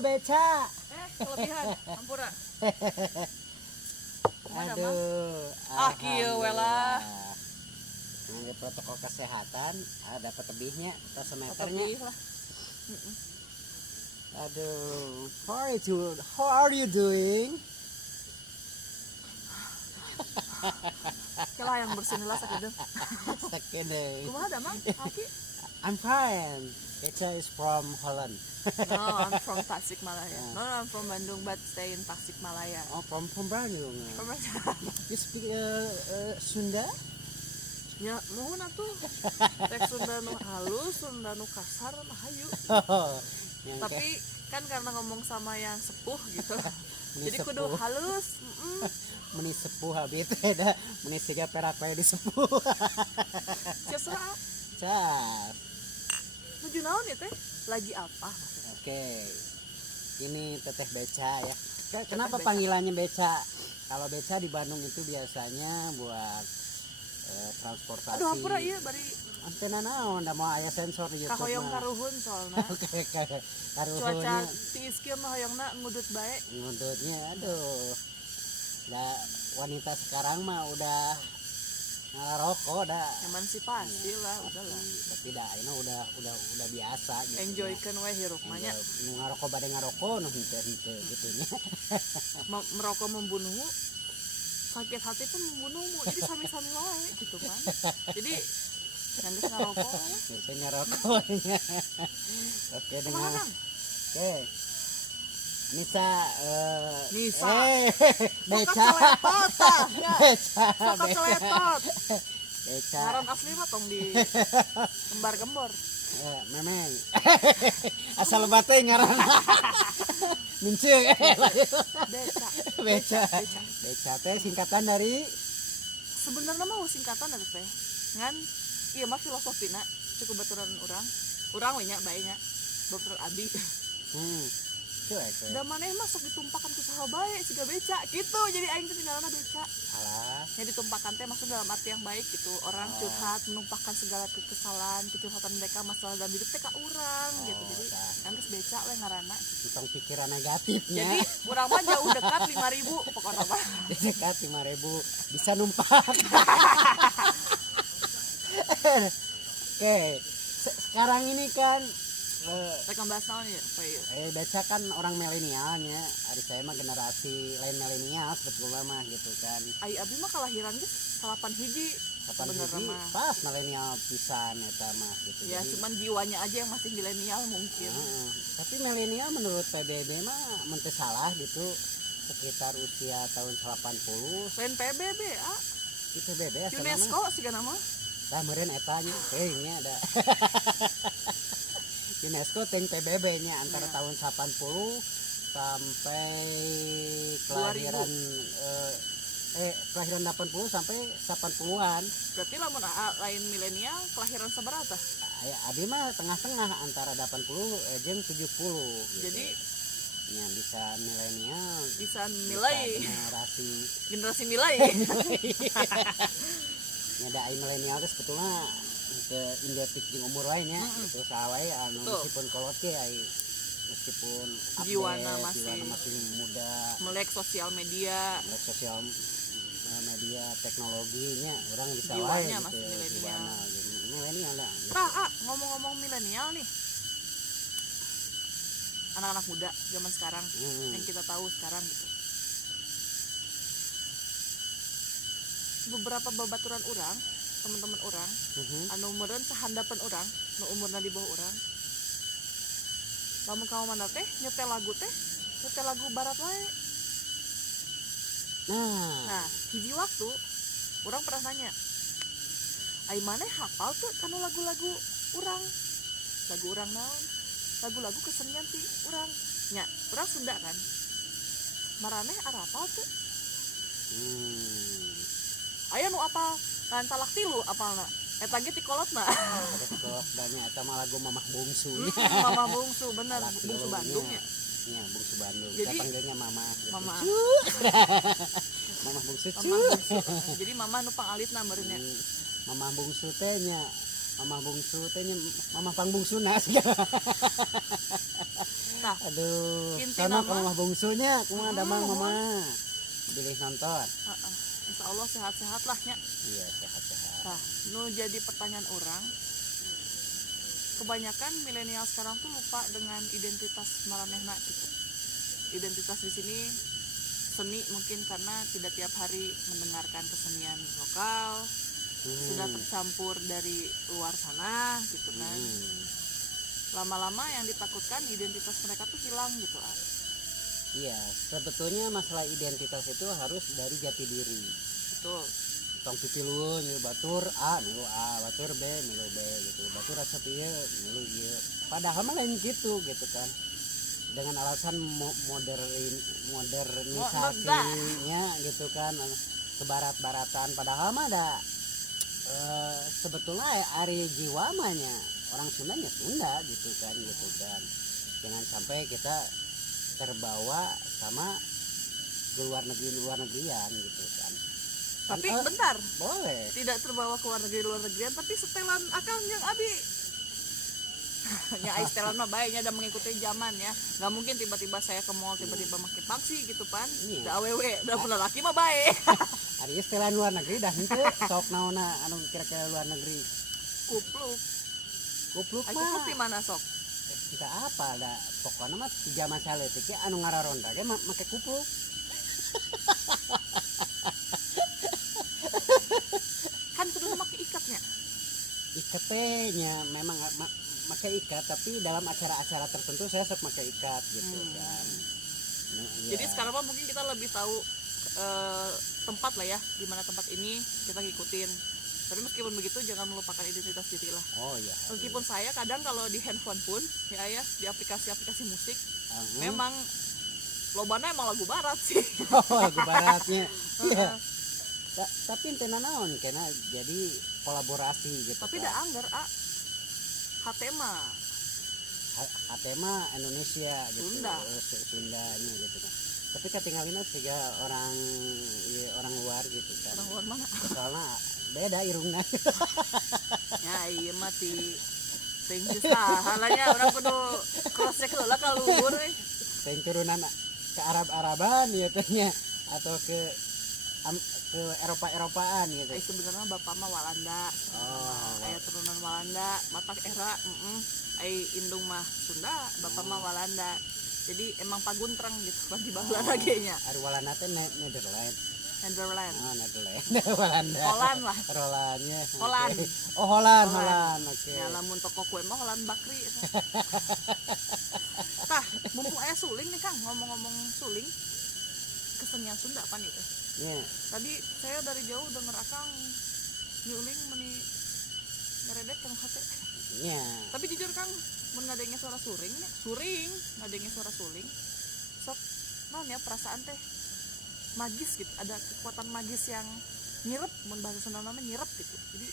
beca. Kelebihan, hampura. Aduh. Kieu we lah. Nganggo protokol kesehatan, dapat lebihnya atau semeternya. Lebih lah. Aduh, how are you doing? Kela yang bersin lah sakit. Sakit deh. Kumaha da Mang? Aki? I'm fine. Beca is from Holland. No, I'm from Tasikmalaya. No, I'm from Bandung but stay in Tasikmalaya. Oh, from Bandung. From You speak Sunda? Ya, nuhun atuh. Tek Sunda nu halus, Sunda nu kasar mah hayu. Tapi kan karena ngomong sama yang sepuh gitu. Jadi kudu halus. Meni sepuh habis da meni siga perak we disepuh. Ciasra. Cas. Nuju naon ya teh? Lagi apa maksudnya? Oke. Ini Teteh Beca ya. Kenapa panggilannya Beca? Kalau Beca di Bandung itu biasanya buat transportasi. Aduh hampura ieu bari antena naon da mau aya sensor di YouTube. kahoyong karuhun soalna. Oke, Cuaca tiis kieu mah hoyongna ngudut bae. Ngudutnya aduh. Lah wanita sekarang mah udah ngerokok dah. Emansipasi lah udahlah. Tapi dah ini udah biasa gitu. Enjoykeun we hirup mah nya. Nu ngarokok bade ngarokok nu henteu gitu nya. Merokok membunuhmu, sakit hati pun membunuhmu. Jadi sami-sami wae gitu kan. Jadi yang geus ngarokok lah. Saya ngarokoknya. Oke dengan. Oke. Nisa Beca. Beca. Celetot. Beca. Ngaran asli mah tong di gembar-gembor. Memang. Asal bate ngaran. Minceu. Beca. Beca teh singkatan dari sebenarnya mah singkatan eta teh. Ngan ieu mah filosofina cukup baturan urang we nya bae nya. Dokter Abi. Da maneh mah sok ditumpakan ku saha bae siga beca gitu. Jadi aing teh tinggalna beca. Alah. Ya ditumpahkan teh maksud dalam arti yang baik gitu. Orang curhat menumpahkan segala kekesalan, kecurhatan mereka masalah dalam hidup teh ka urang gitu. Jadi kan geus beca we ngaranna. Tentang pikiran negatifnya. Jadi urang mah jauh dekat 5.000 pokoknya mah. Dekat 5.000 bisa numpak. Oke. Sekarang ini kan Rek ngebahas naon ya? Beca kan orang milenialnya, hari saya mah generasi lain milenial sebetulnya mah gitu kan. Ai abi mah kelahiran geus 8 hiji sebenarnya mah. Pas milenial pisan eta mah gitu. Ya jadi, cuman jiwanya aja yang masih milenial mungkin. Tapi milenial menurut PBB mah menteu salah gitu sekitar usia tahun 80. Lain PBB Di PBB UNESCO siga nama. Tah meureun eta nya nya ada. UNESCO ting PBB nya antara tahun 80 sampai kelahiran kelahiran 80 sampai 80-an. Berarti lamun lain milenial kelahiran sabarata? Ya abi mah tengah-tengah antara 80 jeung 70 gitu. Jadi ya bisa milenial, bisa nilai generasi nilai. Ada milenial teh sebetulnya ke indetik di umur lainnya itu sawai meskipun kolot ge meskipun jiwana masih muda melek sosial media teknologinya orang bisa wae gitu, masih milenial lah gitu. Ngomong-ngomong milenial nih anak-anak muda zaman sekarang yang kita tahu sekarang gitu beberapa babaturan orang teman-teman orang anu umurna sahandapan orang nu umurna di bawah orang lamun kamu mana teh nyetel lagu barat wae. Nah hiji waktu orang pernah nanya ai maneh hafal tuh kanu lagu-lagu urang naon lagu-lagu kesenian ti urang nya urang Sunda kan maraneh arapal tuh aya nu apal kan talak tilu apalna eta ge ti kolotna. Kolot banyak eta mah lagu Mamah Bungsu. Mamah Bungsu bener Bungsu Bandung ya. Iya Bungsu Bandung. Jadi panggilnya Mama. Mama. Mamah Bungsu. Jadi Mama nu pangalitna meureun nya. Mamah Bungsu teh nya. Mamah Bungsu teh nya Mamah Pangbungsuna. Aduh, Inti sama nama- kalau mah bungsunya kumaha damang mama pilih nonton. Insya Allah sehat-sehat lah nya. Iya, sehat-sehat. Nah, nu jadi pertanyaan orang, kebanyakan milenial sekarang tuh lupa dengan identitas maranehna gitu. Identitas di sini seni mungkin karena tidak tiap hari mendengarkan kesenian lokal, sudah tercampur dari luar sana gitu kan. Lama-lama yang ditakutkan identitas mereka tuh hilang gitu. Iya, sebetulnya masalah identitas itu harus dari jati diri. Betul. Tong pitiluun milu batur A, milu A, batur B, milu B gitu. Batur resep ieu, milu ieu. Padahal mah lain gitu kan. Dengan alasan modernisasinya gitu kan, ke barat-baratan. Padahal mah ada sebetulnya ari jiwa mahnya orang Sundanya Sunda gitu kan. Jangan sampai kita terbawa sama luar negerian gitu kan. Tapi bentar, boleh tidak terbawa ke luar negerian, tapi setelan akang yang abi nya setelan mah baiknya udah mengikuti zaman ya. Nggak mungkin tiba-tiba saya ke mall tiba-tiba pakai paksi gitu kan. Udah awewe, udah pernah laki mah baik. Hari setelan luar negeri dah henteu sok naonna anu kira-kira luar negeri. Kupluk Kupluk kupluk di mana sok? Kita apa ada pokoknya mah zaman saleutik ge anu ngararonda ge make kupluk. Kan kudu make ikatnya. Ikatnya memang pakai ikat, tapi dalam acara-acara tertentu saya sok pakai ikat gitu kan. Jadi sekarang mah mungkin kita lebih tahu tempat lah ya, di mana tempat ini kita ngikutin. Tapi meskipun begitu jangan melupakan identitas diri lah. Oh iya. Meskipun saya kadang kalau di handphone pun ya di aplikasi-aplikasi musik memang lobana emang lagu barat sih. Oh, lagu baratnya. Iya. Tapi ente naon kena jadi kolaborasi gitu. Tapi dah anggar Hatema Indonesia gitu. Sundanya gitu kan. Tapi ketinggalinnya juga orang luar gitu kan. Orang luar mana? Soalnya beda irungna. Ya iya mati. Tinggi sahalanya orang kudu cross check heula ka luhur euy. Teng turunan ke Arab-Araban ya tehnya atau ke Eropa-Eropaan gitu. Sebenarnya bapak mah Walanda. Aya turunan Walanda, matak era indung mah Sunda, bapak mah Walanda. Jadi emang paguntreng gitu di bawah lagi nya. Ari Walanda teh Netherlands. Netherlands. Netherlands. Walanda. Holland lah. Hollandnya. Holland. Okay. Oh Holland. Oke. Ya lamun toko kue mah Holland Bakri. Tah, mumpung aya suling nih Kang, ngomong-ngomong suling. Kesenian Sunda apa nih teh? Yeah. Tadi saya dari jauh denger Akang nyuling meni ngeredet kan hati. Iya. Tapi jujur Kang, mun ngadenge suara suring, ngadenge suara suling. Sok naon ya perasaan teh magis gitu, ada kekuatan magis yang nyirep, mun bahasa Sunda namanya nyirep gitu. Jadi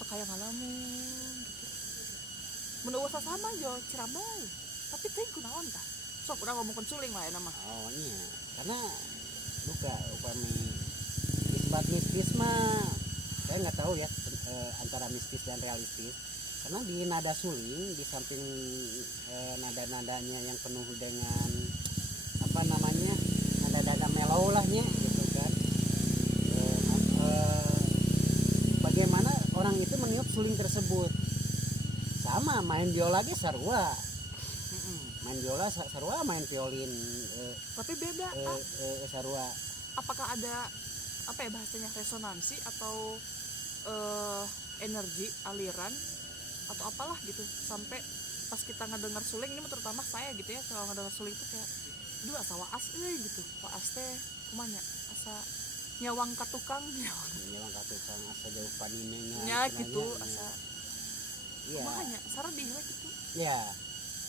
sok kayak ngalamun gitu. Mun eueuh sama jo Cirambay. Tapi teh kunaon tah? Sok urang ngomongkeun suling lah ya nama. Oh iya. Karena buka upami isbat mistis mah saya nggak tahu ya antara mistis dan realistis, karena di nada suling di samping nada-nadanya yang penuh dengan apa namanya nada-nada mellow lahnya gitu kan, bagaimana orang itu meniup suling tersebut. Sama main biola ge sarua, main biola sarua, main violin tapi beda sarua. Apakah ada apa ya bahasanya resonansi atau energi aliran atau apalah gitu sampai pas kita ngedengar suling ini terutama saya gitu ya, kalau ngedengar suling itu kayak duh asa waas gitu, waas teh kumanya asa nyawang katukang asa jauh paninenya ya gitu asa iya kumanya saradih we gitu ya.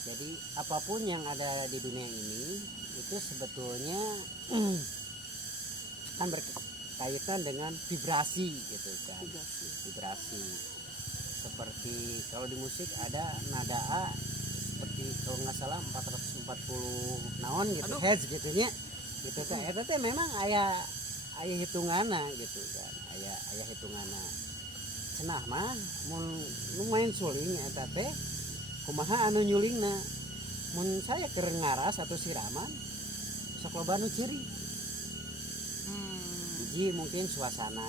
Jadi apapun yang ada di dunia ini itu sebetulnya kan berkaitan dengan vibrasi gitu kan. Vibrasi. Seperti kalau di musik ada nada A seperti kalau nggak salah 440 naon gitu hertz gitu nya. Gitu teh eta teh memang aya hitunganna gitu kan. Aya hitunganna. Cenah mah mun main suling eta teh kumaha anu nyulingna mun saya keur ngaras atau siraman sok loba nu ciri. Hiji mungkin suasana,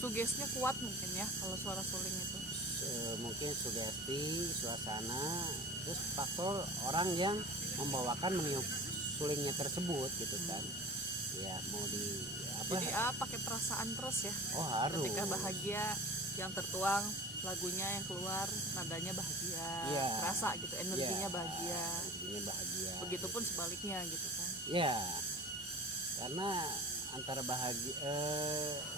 Sugestinya kuat mungkin ya kalau suara suling itu. mungkin sugesti, suasana, terus faktor orang yang membawakan meniup sulingnya tersebut gitu kan. Ya mau di apa? Jadi pakai perasaan terus ya. Oh harus. Ketika bahagia yang tertuang lagunya yang keluar nadanya bahagia, Iya. kerasa gitu energinya Iya, bahagia. energinya bahagia. Begitupun sebaliknya gitu kan. Ya, karena antara bahagia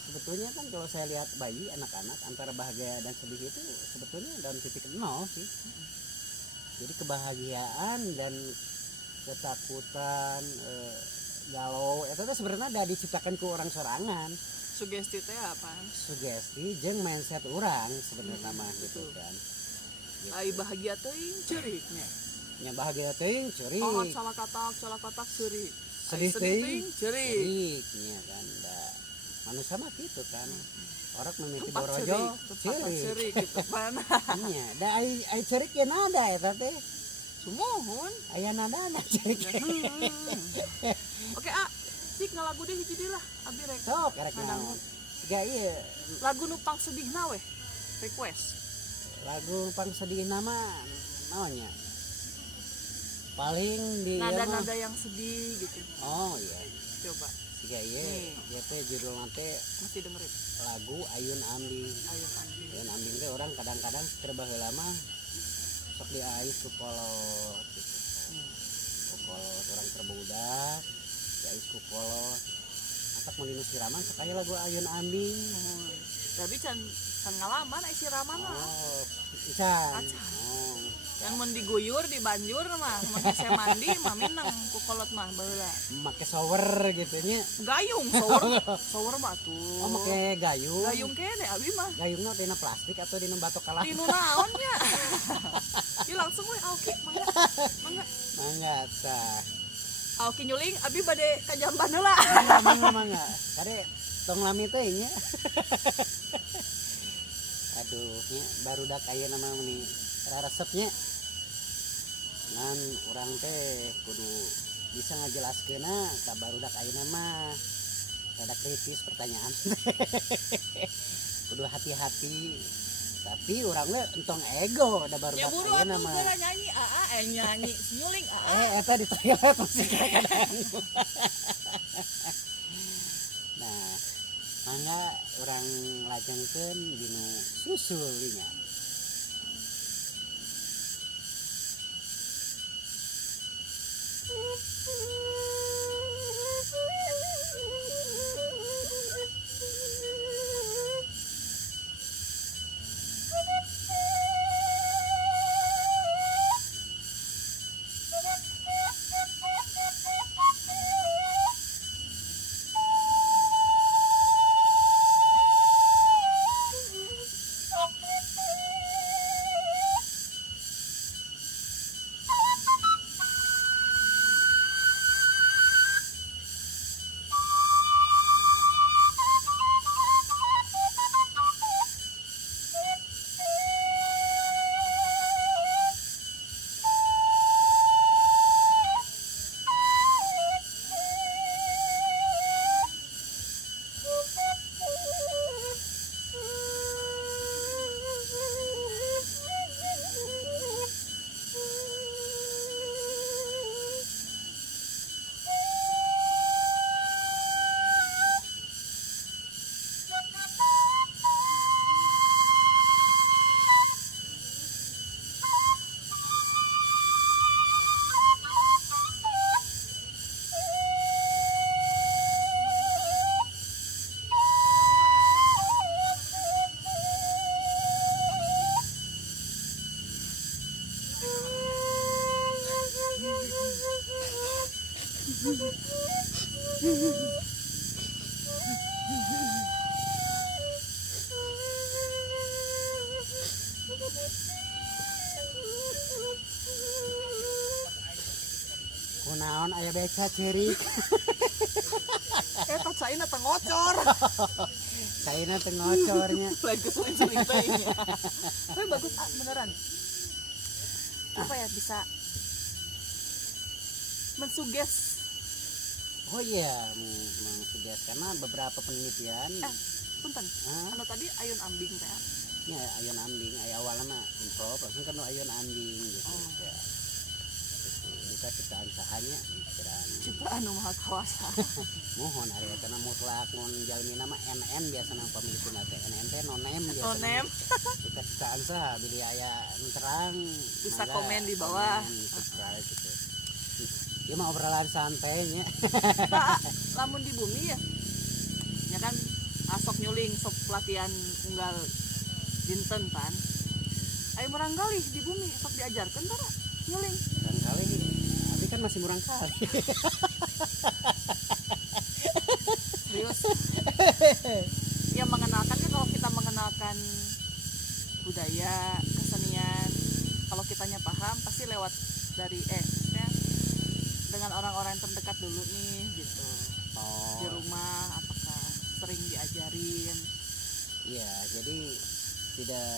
sebetulnya kan kalau saya lihat bayi anak-anak antara bahagia dan sedih itu sebetulnya dalam titik nol sih. Jadi kebahagiaan dan ketakutan galau itu tuh sebenarnya udah diciptakan ke orang sorangan. Sugesti teh apaan? Sugesti jeung mindset orang sebenarnya mah gitu betul. kan. Gitu. Ai bahagia teuing ceuriknya. Nya bahagia teuing ceurik. Oh, salah katak ceurik. Sedih teuing cerik. nya kan da manusia mah gitu kan. Orang memiliki Tempat borojo cerik ceurik. gitu mana? Nya da ai ceurik ge nada eta teh. Sumohun. Aya nadana ceurik. Oke, cik ngalagu deh hiji deui lah. Abi rek. Sok erek Ngadang. naon. Siga ieu Lagu nu pang sedihna weh. Request. lagu pang sedih nama naonnya? Paling di Nada-nada yang sedih gitu. Oh iya. Coba. Siga ieu Nih. ieu teh judulna teh Mesti dengerin. lagu Ayun Ambing. Ayo Andi. Ayun Ambing teh orang kadang-kadang keur baheula mah sok diais ku kolot gitu. Ku kolot orang terbudak diais ku kolot. Atak mun dinu siraman sok aya lagu Ayun Ambing. Tapi can ngalaman si Raman lah. Oh, ican. Acan. Oh. Yang mun diguyur di banjur mah mun saya mandi mah mineng ku kolot mah baheula. Make shower gitu nya. Gayung shower mah tuh. Oh, make gayung. Gayung kene abi mah. Gayungna dina plastik atau dina batok kalah? Dinu naon nya? Ieu langsung we Auki mangga. Mangga. Mangga tah. Auki nyuling abi bade ka jamban heula. Mangga. Kade tong lami teh nya. Aduh, nya barudak ayeuna mah meni raresepnya. Ngan urang teh kudu bisa ngajelaskeunna ka barudak ayeuna mah. Rada kritis pertanyaan. Kudu hati-hati. Tapi urangnya entong ego da barudak Ya buru ayeuna atuh mah. geura nyanyi nyanyi nyuling Eta di toilet masih kadang. Nah, mangga orang lajengkeun dinu susulinya. Kunaon aya beca ceurik. Eta caina teh ngocor. Caina teh ngocornya. Lain kesulitan cerita ini. Tapi bagus beneran. Apa ya bisa mensuges. Oh iya, mengsuges karena beberapa penelitian Punten, anu tadi ayun ambing teh. ya ayun ambing awalnya mah improv langsung kan ayun ambing gitu ya. Gitu. Bisa ciptaan sahanya Ciptaan nu maha kawasa. mohon area karena mutlak mun jalmi nama NN biasana pemilikna teh NN teh nonem biasana. Nonem. Kita ciptaan sah beli aya terang Bisa komen di bawah. Subscribe gitu. Ya mah obrolan santainya. Nah, lamun di bumi ya. Ya kan asok nyuling sok pelatihan unggal dinten pan. Ayo murang kali di bumi sok diajarkan tara nyuling. Murang kali, tapi kan masih murang kali. Serius. Ya mengenalkan kan kalau kita mengenalkan budaya, kesenian, kalau kitanya paham pasti lewat dari maksudnya dengan orang-orang yang terdekat dulu nih gitu. Di rumah apakah sering diajarin? Iya, jadi tidak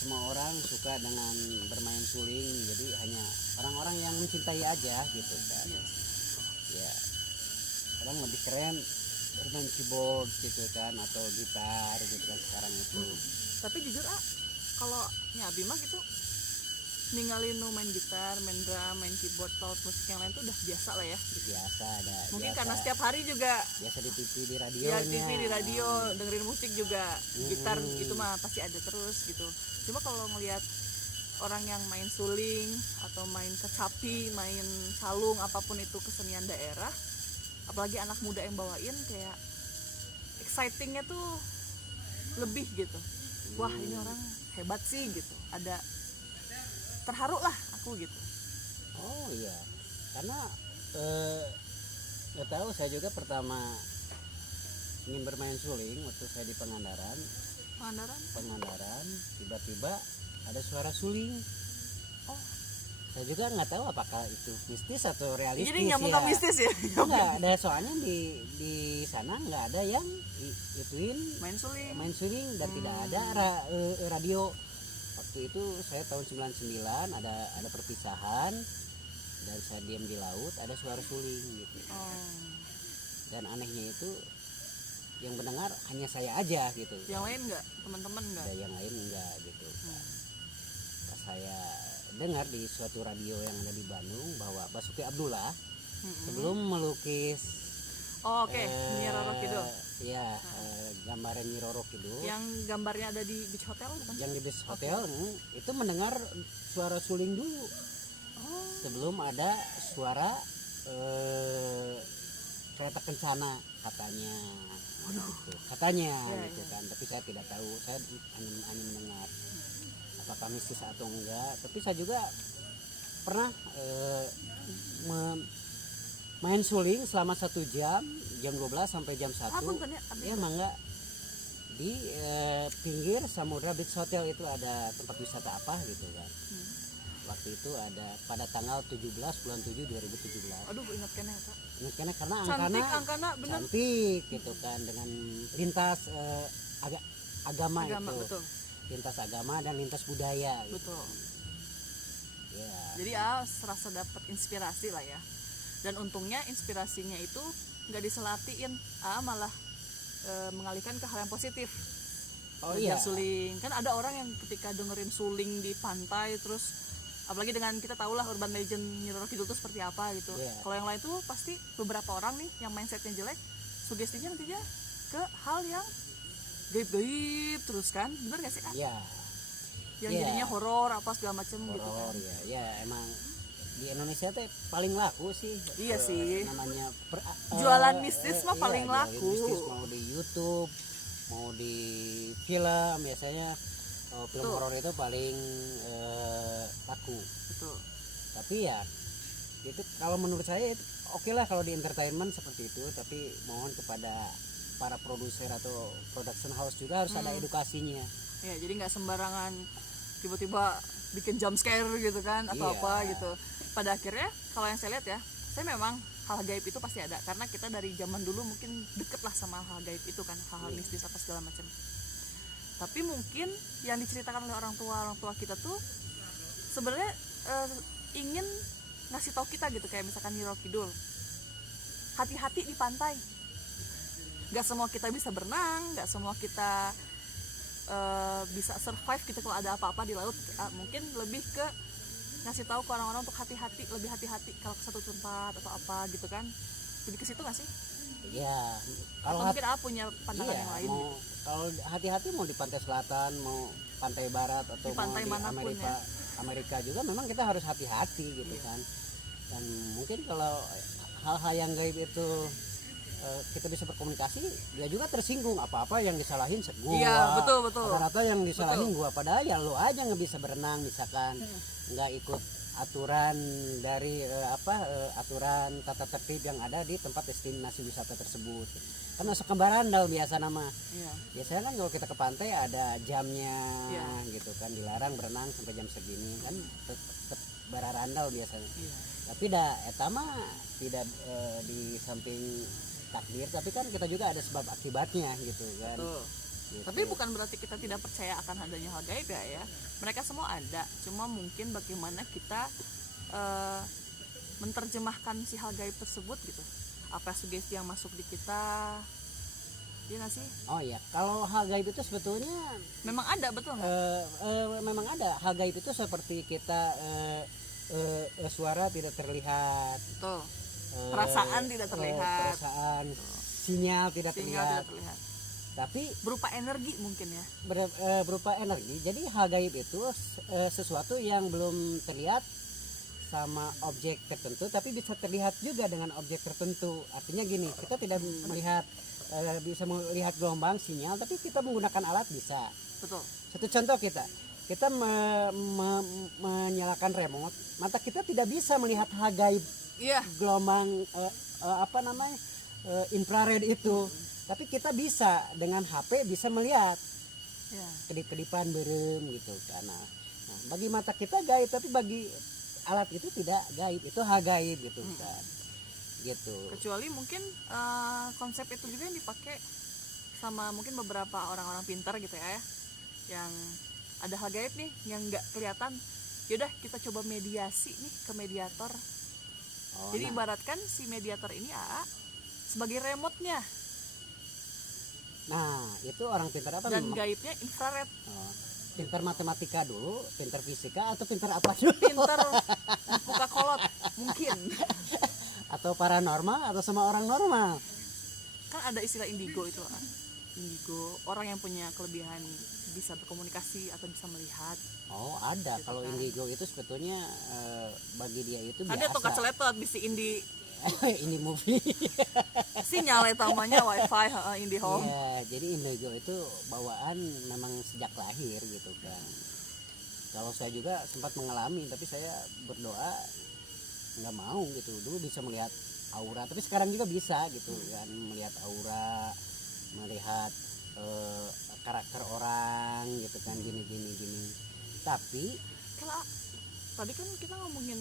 semua orang suka dengan bermain suling, jadi hanya orang-orang yang mencintai aja gitu kan. Yes. Ya, kadang lebih keren bermain keyboard gitu kan atau gitar gitu kan sekarang itu. Tapi jujur kalau nyabi mah gitu ninggalin nu main gitar, main drum, main keyboard, atau musik yang lain tuh udah biasa lah ya. Biasa ada. Mungkin biasa, karena setiap hari juga biasa di TV di radio. ya TV di radio dengerin musik juga gitar itu mah pasti ada terus gitu. Cuma kalau ngelihat orang yang main suling atau main kecapi, main salung apapun itu kesenian daerah, apalagi anak muda yang bawain kayak excitingnya tuh lebih gitu. Wah ini orang hebat sih gitu. Ada terharu lah aku gitu. Oh iya, karena nggak tahu saya juga pertama ingin bermain suling waktu saya di Pangandaran tiba-tiba ada suara suling. Saya juga nggak tahu apakah itu mistis atau realistis. Jadi nyambung ke mistis ya? Enggak ada, soalnya di sana nggak ada yang ituin main suling dan tidak ada radio. Waktu itu saya tahun 99 ada perpisahan dan saya diam di laut, ada suara suling gitu. Dan anehnya itu yang mendengar hanya saya aja gitu. Yang lain enggak? Teman-teman enggak? Ada yang lain enggak gitu. Pas saya dengar di suatu radio yang ada di Bandung bahwa Basuki Abdullah sebelum melukis Nyi Roro Kidul. Ya, gambaran Nyi Roro Kidul. Yang gambarnya ada di Beach Hotel bukan? Yang di Beach Hotel itu mendengar suara suling dulu. Sebelum ada suara kereta kencana katanya. Gitu. Katanya gitu kan, tapi saya tidak tahu. Saya hanya mendengar. Apakah mistis atau enggak, tapi saya juga pernah main suling selama 1 jam 12 sampai jam 1. Ya mangga di pinggir Samudra Beach Hotel itu ada tempat wisata apa gitu kan. Waktu itu ada pada tanggal 17 bulan 7 2017. Aduh ingat kena ya, Kak. Ingat kena karena angkana bener. Cantik gitu kan, dengan lintas agama itu. Betul. Lintas agama dan lintas budaya gitu. Betul. Ya. Jadi serasa dapat inspirasi lah ya. Dan untungnya inspirasinya itu nggak diselatiin, malah mengalihkan ke hal yang positif. Belajar suling. Kan ada orang yang ketika dengerin suling di pantai, terus apalagi dengan kita tahulah urban legend Nyi Roro Kidul itu seperti apa gitu. Kalau yang lain tuh pasti beberapa orang nih yang mindsetnya jelek, sugestinya nantinya ke hal yang gaib-gaib terus kan, bener gak sih Kak? Iya. Yang jadinya horor apa segala macam gitu kan. Ya emang di Indonesia teh paling laku sih. Iya sih. Namanya jualan mistis mah paling laku. Mistis, mau di YouTube, mau di film biasanya film horor itu paling laku. Betul. Tapi ya itu kalau menurut saya oke lah kalau di entertainment seperti itu, tapi mohon kepada para produser atau production house juga harus ada edukasinya. Ya, jadi nggak sembarangan tiba-tiba bikin jump scare gitu kan atau apa gitu. Pada akhirnya kalau yang saya lihat ya, saya memang hal gaib itu pasti ada karena kita dari zaman dulu mungkin deket lah sama hal gaib itu kan, hal-hal mistis apa segala macam. Tapi mungkin yang diceritakan oleh orang tua kita tuh sebenarnya ingin ngasih tahu kita gitu, kayak misalkan Nyi Kidul, hati-hati di pantai. Gak semua kita bisa berenang, gak semua kita bisa survive gitu kalau ada apa-apa di laut. Mungkin lebih ke ngasih tahu ke orang-orang untuk hati-hati, lebih hati-hati kalau ke satu tempat atau apa gitu kan. Lebih ke situ gak sih? Ya Atau kalau mungkin punya pandangan iya, yang lain mau gitu. kalau hati-hati mau di pantai selatan, mau pantai barat atau Di pantai mau di manapun Amerika, ya. Amerika juga memang kita harus hati-hati gitu Iya. kan. Dan mungkin kalau hal-hal yang gaib itu kita bisa berkomunikasi, dia juga tersinggung, apa-apa yang disalahin gua. Iya, betul. Rata-rata yang disalahin gua, padahal ya lo aja nggak bisa berenang misalkan, nggak ikut aturan dari aturan tata tertib yang ada di tempat destinasi wisata tersebut. Kan masuk ke barandal biasa nama. Iya. Biasanya kan kalau kita ke pantai ada jamnya, Iya. gitu kan, dilarang berenang sampai jam segini kan, tetap bararandal biasanya. Iya. Tapi etama tidak di samping takdir, tapi kan kita juga ada sebab akibatnya gitu kan. Betul. Gitu. Tapi bukan berarti kita tidak percaya akan adanya hal gaib ya. Mereka semua ada, cuma mungkin bagaimana kita menerjemahkan si hal gaib tersebut gitu. Apa sugesti yang masuk di kita, iya nggak sih? Oh iya, kalau hal gaib itu sebetulnya Memang ada, betul nggak? memang ada. Hal gaib itu seperti kita suara tidak terlihat, Betul. Perasaan tidak terlihat. perasaan, sinyal tidak Sinyal terlihat, tidak terlihat. tapi Berupa energi mungkin ya. berupa energi. Jadi hal gaib itu sesuatu yang belum terlihat sama objek tertentu, tapi bisa terlihat juga dengan objek tertentu. Artinya gini, kita tidak melihat bisa melihat gelombang sinyal, tapi kita menggunakan alat bisa. Betul. Satu contoh, kita menyalakan remote, mata kita tidak bisa melihat hal gaib Iya. gelombang infrared itu, tapi kita bisa dengan HP bisa melihat Iya. kedip-kedipan berem gitu karena bagi mata kita gaib, tapi bagi alat itu tidak gaib, itu hal gaib gitu kan. Gitu. Kecuali mungkin konsep itu juga yang dipakai sama mungkin beberapa orang-orang pintar gitu ya, yang ada hal gaib nih yang nggak kelihatan. Yaudah kita coba mediasi nih ke mediator. Jadi ibaratkan si mediator ini sebagai remote-nya, nah itu orang pintar apa dan gaibnya infrared. Pintar matematika dulu, pintar fisika, atau pintar apa dulu? Pintar buka kolot mungkin. Atau paranormal, atau sama orang normal. Kan ada istilah indigo itu lah. Indigo, orang yang punya kelebihan bisa berkomunikasi atau bisa melihat. Oh ada, Gitu kalau kan. indigo itu sebetulnya bagi dia itu Ada biasa. tuh kaceletot bisa indi Ini movie. sinyal namanya wifi indi home. Ya, jadi indigo itu bawaan memang sejak lahir gitu kan. Kalau saya juga sempat mengalami, tapi saya berdoa nggak mau gitu. Dulu bisa melihat aura, tapi sekarang juga bisa gitu kan, melihat aura, melihat karakter orang gitu kan, gini. Tapi Kalau tadi kan kita ngomongin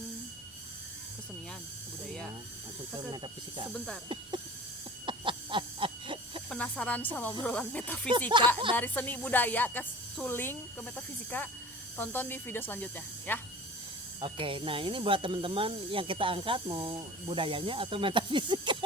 kesenian budaya. langsung ke metafisika. Sebentar. Penasaran sama obrolan metafisika dari seni budaya ke suling ke metafisika? Tonton di video selanjutnya ya. Oke, nah ini buat teman-teman yang kita angkat, mau budayanya atau metafisika.